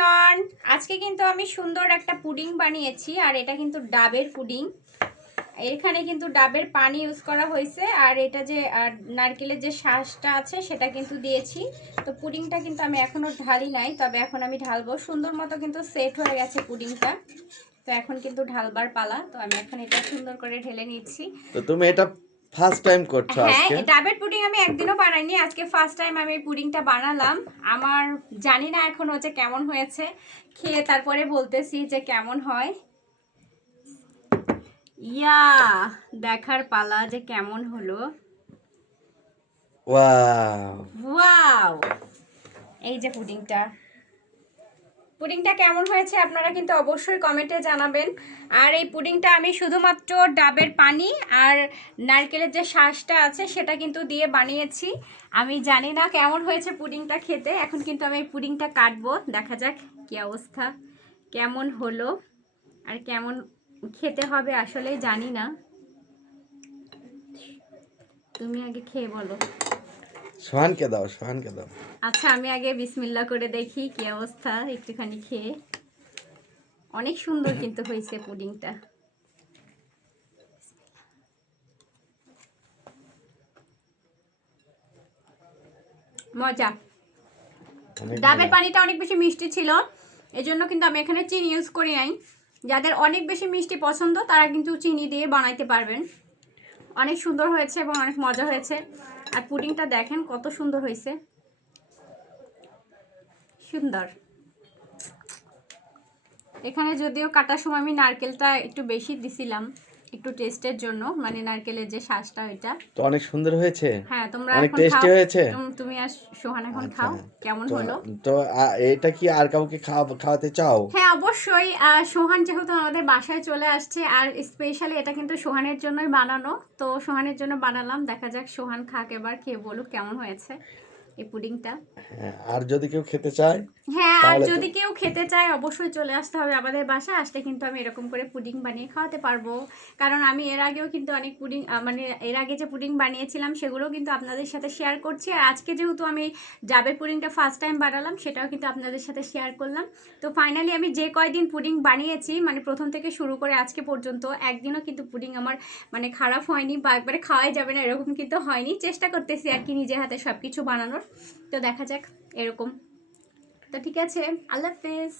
Everyone, আজকে কিন্তু আমি সুন্দর একটা পুডিং বানিয়েছি। আর এটা কিন্তু ডাবের পুডিং। এখানে কিন্তু ডাবের পানি ইউজ করা হয়েছে, আর এটা যে নারকেলের যে শাঁসটা আছে সেটা কিন্তু দিয়েছি। তো পুডিংটা কিন্তু আমি এখনো ঢালি নাই, তবে এখন আমি ঢালবো। সুন্দর মতো কিন্তু সেট হয়ে গেছে পুডিংটা। তো এখন কিন্তু ঢালবার পালা। তো আমি এখন এটা সুন্দর করে ঢেলে নিচ্ছি। তো তুমি এটা ফার্স্ট টাইম করছো হ্যাঁ, আজকে? ডাবের পুডিং আমি একদিনও বানাইনি, আজকে ফার্স্ট টাইম আমি পুডিংটা বানালাম। আমার জানি না এখনো যে কেমন হয়েছে, খেয়ে তারপরে বলতেছি যে কেমন হয়। ইয়া, দেখার পালা যে কেমন হলো। ওয়াও! ওয়াও, এই যে পুডিংটা কেমন হয়েছে আপনারা কিন্তু অবশ্যই কমেন্টে জানাবেন। আর এই পুডিংটা আমি শুধুমাত্র ডাবের পানি আর নারকেলের যে শাঁসটা আছে সেটা কিন্তু দিয়ে বানিয়েছি। আমি জানি না কেমন হয়েছে পুডিংটা খেতে। এখন কিন্তু আমি এই পুডিংটা কাটবো, দেখা যাক কি অবস্থা, কেমন হলো আর কেমন খেতে হবে আসলেই জানি না। তুমি আগে খেয়ে বলো। সোহানকে দাও, সোহানকে দাও। আচ্ছা, আমি আগে বিসমিল্লাহ করে দেখি কি অবস্থা, একটুখানি খেয়ে। অনেক সুন্দর কিন্তু হয়েছে পুডিংটা। মজা। অনেক ডাবের মজা। পানিটা অনেক বেশি মিষ্টি ছিল, এজন্য কিন্তু আমি এখানে চিনি ইউজ করি নাই। যাদের অনেক বেশি মিষ্টি পছন্দ তারা কিন্তু চিনি দিয়ে বানাইতে পারবেন। অনেক সুন্দর হয়েছে এবং অনেক মজা হয়েছে। আর পুডিংটা দেখেন কত সুন্দর হয়েছে, সুন্দর। এখানে যদিও কাটার সময় আমি নারকেলটা একটু বেশি দিছিলাম, একটু টেস্টের জন্য, মানে নারকেলের যে শাঁসটা ওইটা। তো অনেক সুন্দর হয়েছে? হ্যাঁ, তোমরা অনেক এখন টেস্টি খাও। হয়েছে? তুমি আর সোহান এখন আচ্ছা। খাও, কেমন তো হলো। তো এটা কি আর কাউকে খাওয়াতে চাও? হ্যাঁ, অবশ্যই। সোহান যেহেতু আমাদের বাসায় চলে আসছে, আর স্পেশালি এটা কিন্তু সোহানের জন্যই বানানো, তো সোহানের জন্য বানালাম। দেখা যাক সোহান খাক, এবার খেয়ে বলুক কেমন হয়েছে এই পুডিংটা। হ্যাঁ, আর যদি কেউ খেতে চায় হ্যাঁ, আর তাহলে তো যদি কেউ খেতে চায় অবশ্যই চলে আসতে হবে আমাদের বাসায়। আসলে কিন্তু আমি এরকম করে পুডিং বানিয়ে খাওয়াতে পারবো। কারণ আমি এর আগেও কিন্তু অনেক পুডিং, মানে এর আগে যে পুডিং বানিয়েছিলাম সেগুলো কিন্তু আপনাদের সাথে শেয়ার করছি। আর আজকে যেহেতু আমি ডাবের পুডিংটা ফার্স্ট টাইম বানালাম, সেটাও কিন্তু আপনাদের সাথে শেয়ার করলাম। তো ফাইনালি আমি যে কয়দিন পুডিং বানিয়েছি, মানে প্রথম থেকে শুরু করে আজকে পর্যন্ত, একদিনও কিন্তু পুডিং আমার মানে খারাপ হয়নি বা একবারে খাওয়াই যাবে না এরকম কিন্তু হয়নি। চেষ্টা করতেছি আর কি নিজের হাতে সব কিছু বানানোর। তো দেখা যাক এরকম। তো ঠিক আছে, আল্লাহ হাফেজ।